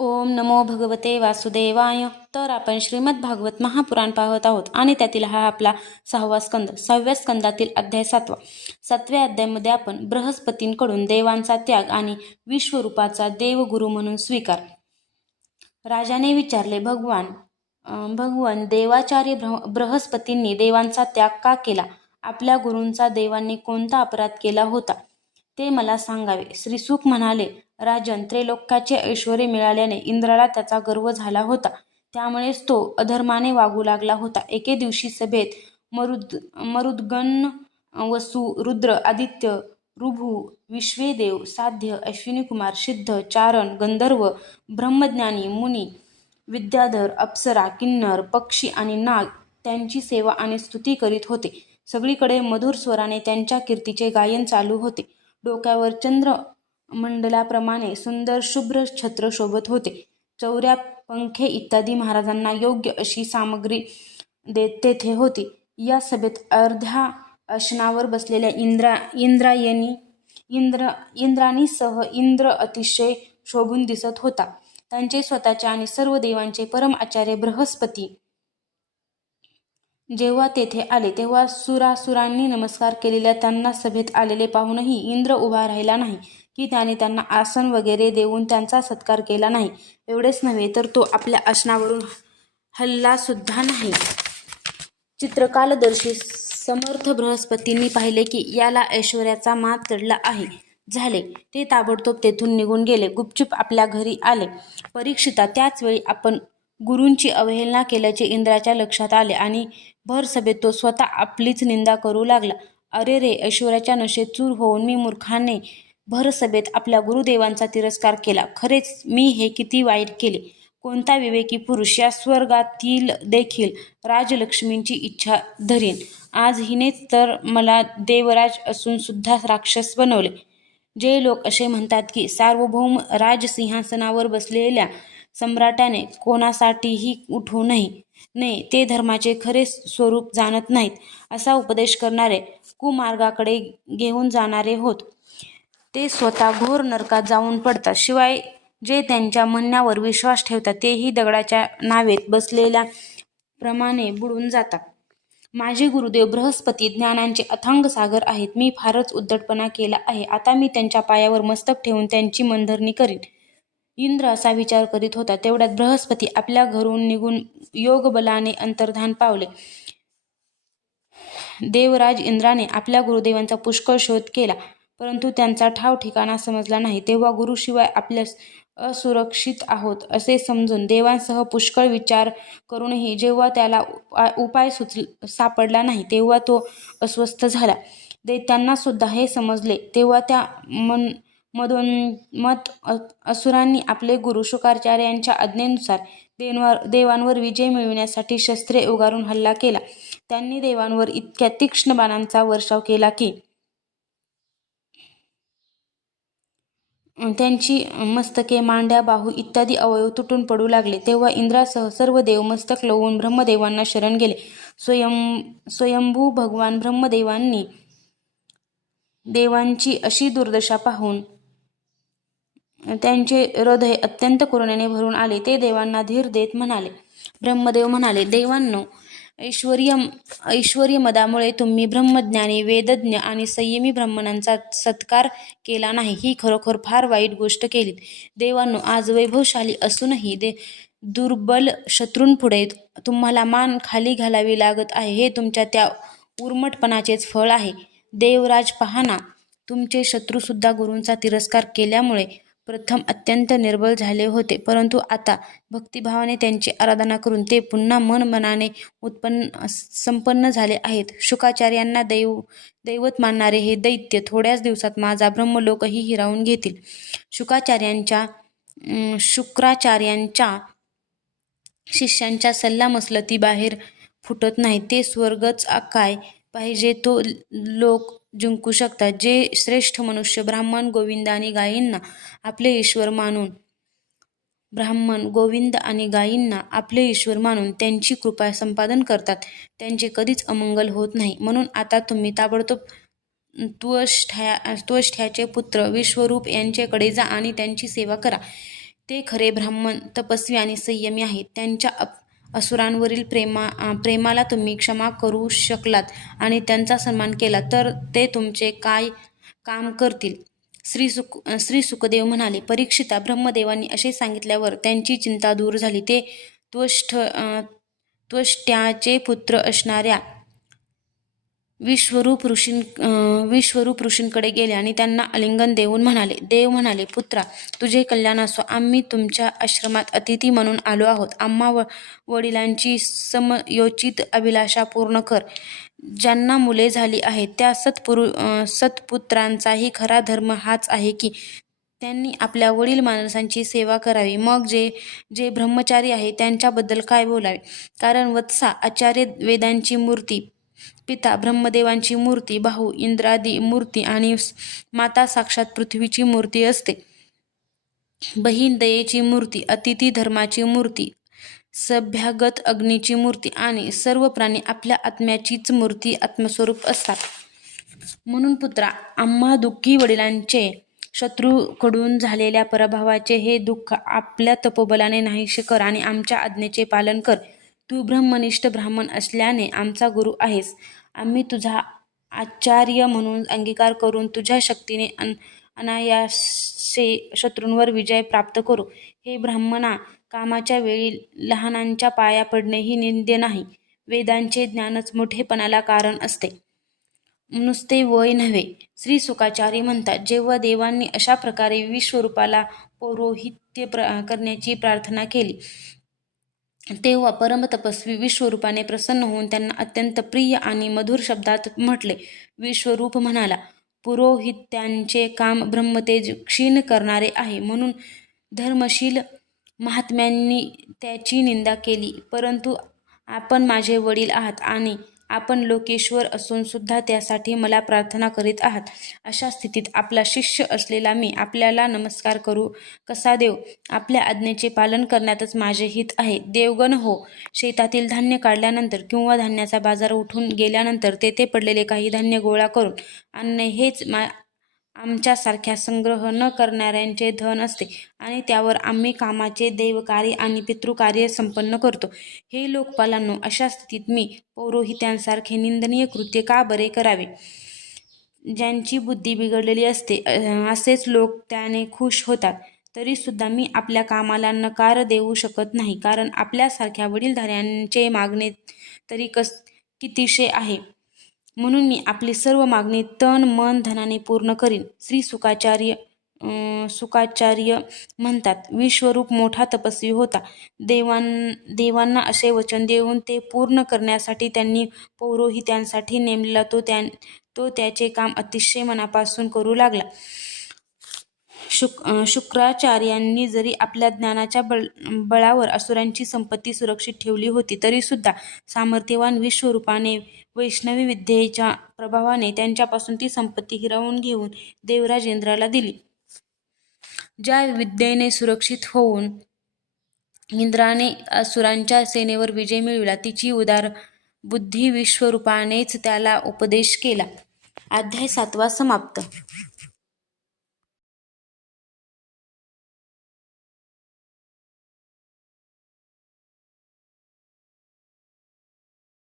ओम नमो भगवते वासुदेवाय. तर आपण श्रीमद भागवत महापुराण पाहत आहोत आणि त्यातील हा आपला सहावा स्कंद सहाव्या स्कंदातील अध्याय सातवा. सातव्या अध्यायामध्ये आपण बृहस्पतींकडून देवांचा त्याग आणि विश्वरूपाचा देवगुरु म्हणून स्वीकार. राजाने विचारले भगवान भगवान देवाचार्य बृहस्पतींनी देवांचा त्याग का केला? आपल्या गुरूंचा देवांनी कोणता अपराध केला होता? ते मला सांगावे. श्रीसुख म्हणाले राजन त्रैलोक्याचे ऐश्वर मिळाल्याने इंद्राला त्याचा गर्व झाला होता. त्यामुळेच तो अधर्माने वागू लागला होता. एके दिवशी सभेत मरुद मरुद्गण वसु रुद्र आदित्य ऋभू विश्वेदेव साध्य अश्विनीकुमार सिद्ध चारण गंधर्व ब्रह्मज्ञानी मुनी विद्याधर अप्सरा किन्नर पक्षी आणि नाग त्यांची सेवा आणि स्तुती करीत होते. सगळीकडे मधुर स्वराने त्यांच्या कीर्तीचे गायन चालू होते. डोक्यावर चंद्र मंडलाप्रमाणे सुंदर शुभ्र छत्र शोभत होते. चौऱ्या पंखे इत्यादी महाराजांना योग्य अशी सामग्री देत तेथे होती. या सभेत अर्ध्या आसनावर बसलेल्या इंद्रा इंद्रायणी इंद्र इंद्राणीसह इंद्र अतिशय शोभून दिसत होता. त्यांचे स्वतःचे आणि सर्व देवांचे परम आचार्य बृहस्पती जेव्हा तेथे आले तेव्हा सुरासुरांनी नमस्कार केलेल्या त्यांना सभेत आलेले पाहूनही इंद्र उभा राहिला नाही. की त्याने त्यांना आसन वगैरे देऊन त्यांचा सत्कार केला नाही. एवढेच नव्हे तर तो आपल्या आसनावरून हल्ला सुद्धा नाही. चित्रकालदर्शी समर्थ बृहस्पतींनी पाहिले की याला ऐश्वर्याचा मात चढला आहे. झाले. ते ताबडतोब तेथून निघून गेले. गुपचूप आपल्या घरी आले. परीक्षिता त्याचवेळी आपण गुरूंची अवहेलना केल्याचे इंद्राच्या लक्षात आले आणि भर सभेत तो स्वतः आपलीच निंदा करू लागला. अरे रे ऐश्वर्याच्या नशेत चूर होऊन मी मूर्खाने भरसभेत आपल्या गुरुदेवांचा तिरस्कार केला. खरेच मी हे किती वाईट केले? कोणता विवेकी पुरुष या स्वर्गातील देखील राजलक्ष्मींची इच्छा धरीन? आज हिनेच तर मला देवराज असून सुद्धा राक्षस बनवले. जे लोक असे म्हणतात की सार्वभौम राजसिंहासनावर बसलेल्या सम्राटाने कोणासाठीही उठू नये नाही ते धर्माचे खरे स्वरूप जाणत नाहीत असा उपदेश करणारे कुमार्गाकडे घेऊन जाणारे होत. ते स्वतः घोर नरकात जाऊन पडतात. शिवाय जे त्यांच्या म्हणण्यावर विश्वास ठेवतात तेही दगडाच्या नावेत बसलेल्या प्रमाणे बुडून जातात. माझे गुरुदेव बृहस्पती ज्ञानांचे अथांग सागर आहेत. मी फारच उद्धटपणा केला आहे. आता मी त्यांच्या पायावर मस्तक ठेवून त्यांची मनधरणी करीन. इंद्र असा विचार करीत होता. तेवढ्यात बृहस्पती आपल्या घरून निघून योगबलाने अंतर्धान पावले. देवराज इंद्राने आपल्या गुरुदेवांचा पुष्कळ शोध केला. परंतु त्यांचा ठाव ठिकाणा समजला नाही. तेव्हा गुरुशिवाय आपल्यास असुरक्षित आहोत असे समजून देवांसह पुष्कळ विचार करूनही जेव्हा त्याला उपाय सुच सापडला नाही तेव्हा तो अस्वस्थ झाला. दैत्यांना सुद्धा हे समजले. तेव्हा त्या मन मधून मत असुरांनी आपले गुरु शुकाचार्यांच्या आज्ञेनुसार देवांवर देवांवर विजय मिळविण्यासाठी शस्त्रे उगारून हल्ला केला. त्यांनी देवांवर इतक्या तीक्ष्ण बाणांचा वर्षाव केला की त्यांची मस्तके मांड्या बाहू इत्यादी अवयव तुटून पडू लागले. तेव्हा इंद्रासह सर्व देव मस्तक लवून ब्रह्मदेवांना शरण गेले. स्वयं स्वयंभू भगवान ब्रह्मदेवांनी देवांची अशी दुर्दशा पाहून त्यांचे हृदय अत्यंत करुणेने भरून आले. ते देवांना धीर देत म्हणाले. ब्रह्मदेव म्हणाले देवांनो ऐश्वर्य ऐश्वर्यमदामुळे तुम्ही ब्रह्मज्ञानी वेदज्ञ आणि संयमी ब्राह्मणांचा सत्कार केला नाही. ही खरोखर फार वाईट गोष्ट केली देवांनो आज वैभवशाली असूनही दे दुर्बल शत्रूंपुढे तुम्हाला मान खाली घालावी लागत आहे. हे तुमच्या त्या उर्मटपणाचेच फळ आहे. देवराज पहाना तुमचे शत्रूसुद्धा गुरूंचा तिरस्कार केल्यामुळे प्रथम अत्यंत निर्बल झाले होते. परंतु आता भक्तिभावाने त्यांची आराधना करून ते पुन्हा मन मनाने उत्पन्न संपन्न झाले आहेत. शुकाचार्यांना दैव दैवत मानणारे हे दैत्य थोड्याच दिवसात माझा ब्रह्मलोकही हिरावून घेतील. शुकाचार्यांच्या शुक्राचार्यांच्या शिष्यांच्या सल्लामसलती बाहेर फुटत नाही. ते स्वर्गच काय पाहिजे तो लोक जिंकू शकतात. जे श्रेष्ठ मनुष्य ब्राह्मण गोविंद आणि गायींना आपले ईश्वर मानून ब्राह्मण गोविंद आणि गायींना आपले ईश्वर मानून त्यांची कृपा संपादन करतात. त्यांचे कधीच अमंगल होत नाही. म्हणून आता तुम्ही ताबडतोब तुअष्ठ्या तुअष्ठ्याचे पुत्र विश्वरूप यांच्याकडे जा आणि त्यांची सेवा करा. ते खरे ब्राह्मण तपस्वी आणि संयमी आहेत. त्यांच्या अप असुरांवरील प्रेमा प्रेमाला तुम्ही क्षमा करू शकलात आणि त्यांचा सन्मान केला तर ते तुमचे काय काम करतील? श्री सुक श्री सुखदेव म्हणाले परीक्षिता ब्रह्मदेवांनी असे सांगितल्यावर त्यांची चिंता दूर झाली. ते त्वष्ट त्वष्ट्याचे पुत्र असणाऱ्या विश्वरूप ऋषीं विश्वरूप ऋषींकडे गेले आणि त्यांना आलिंगन देऊन म्हणाले देव म्हणाले पुत्रा तुझे कल्याण असो. आम्ही तुमच्या आश्रमात अतिथी म्हणून आलो आहोत. आम्हा व वडिलांची समयोचित अभिलाषा पूर्ण कर. ज्यांना मुले झाली आहेत त्या सत्पुरु सत्पुत्रांचाही खरा धर्म हाच आहे की त्यांनी आपल्या वडील माणसांची सेवा करावी. मग जे जे ब्रह्मचारी आहे त्यांच्याबद्दल काय बोलावे? कारण वत्सा आचार्य वेदांची मूर्ती पिता ब्रह्मदेवांची मूर्ती भाऊ इंद्रादी मूर्ती आणि माता साक्षात पृथ्वीची मूर्ती असते. बहीण दयेची मूर्ती अतिथी धर्माची मूर्ती सभ्यागत अग्नीची मूर्ती आणि सर्व प्राणी आपल्या आत्म्याचीच मूर्ती आत्मस्वरूप असतात. म्हणून पुत्रा आम्हा दुःखी वडिलांचे शत्रूकडून झालेल्या पराभवाचे हे दुःख आपल्या तपोबलाने नाहीसे कर आणि आमच्या आज्ञेचे पालन कर. तू ब्रह्मनिष्ठ ब्राह्मण असल्याने आमचा गुरु आहेस. आम्ही तुझा आचार्य म्हणून अंगीकार करून तुझ्या शक्तीने अन अनायासे शत्रूंवर विजय प्राप्त करू. हे ब्राह्मणा कामाच्या वेळी लहानांच्या पाया पडणे ही निंद्य नाही. वेदांचे ज्ञानच मोठेपणाला कारण असते. नुसते वय नव्हे. श्री सुखाचारी म्हणतात जेव्हा देवांनी अशा प्रकारे विश्वरूपाला पौरोहित्य प्र करण्याची प्रार्थना केली तेव्हा परमतपस्वी विश्वरूपाने प्रसन्न होऊन त्यांना अत्यंत प्रिय आणि मधुर शब्दात म्हटले. विश्वरूप म्हणाला पुरोहित्यांचे काम ब्रह्मतेज क्षीण करणारे आहे म्हणून धर्मशील महात्म्यांनी त्याची निंदा केली. परंतु आपण माझे वडील आहात आणि आपण लोकेश्वर असून सुद्धा त्यासाठी मला प्रार्थना करीत आहात. अशा स्थितीत आपला शिष्य असलेला मी आपल्याला नमस्कार करू. कसा देव? आपल्या आज्ञेचे पालन करण्यातच माझे हित आहे. देवगण हो. शेतातील धान्य काढल्यानंतर किंवा धान्याचा बाजार उठून गेल्यानंतर तेथे पडलेले काही धान्य गोळा करून आणणे हेच मा आमच्यासारख्या संग्रह न करणाऱ्यांचे धन असते आणि त्यावर आम्ही कामाचे देवकार्य आणि पितृकार्य संपन्न करतो. हे लोकपालांनो अशा स्थितीत मी पौरोहित्यांसारखे निंदनीय कृत्य का बरे करावे? ज्यांची बुद्धी बिघडलेली असते असेच लोक त्याने खुश होतात. तरी सुद्धा मी आपल्या कामाला नकार देऊ शकत नाही कारण आपल्यासारख्या वडीलधाऱ्यांचे मागणे तरी कस कितीशे आहे? म्हणून मी आपली सर्व मागणी तन मन धनाने पूर्ण करीन. श्री सुखाचार्य सुखाचार्य म्हणतात विश्वरूप मोठा तपस्वी होता. देवां देवांना असे वचन देऊन ते पूर्ण करण्यासाठी त्यांनी पौरोहित्यांसाठी नेमलेला तो त्या तो त्याचे काम अतिशय मनापासून करू लागला. शुक अं, शुक्राचार्यांनी जरी आपल्या ज्ञानाच्या बळ बळावर असुरांची संपत्ती सुरक्षित ठेवली होती तरीसुद्धा सामर्थ्यवान विश्वरूपाने वैष्णवी विद्येच्या प्रभावाने त्यांच्यापासून ती संपत्ती हिरावून घेऊन देवराज इंद्राला दिली. ज्या विद्येने सुरक्षित होऊन इंद्राने असुरांच्या सेनेवर विजय मिळविला तिची उदार बुद्धी विश्वरूपानेच त्याला उपदेश केला. अध्याय सातवा समाप्त.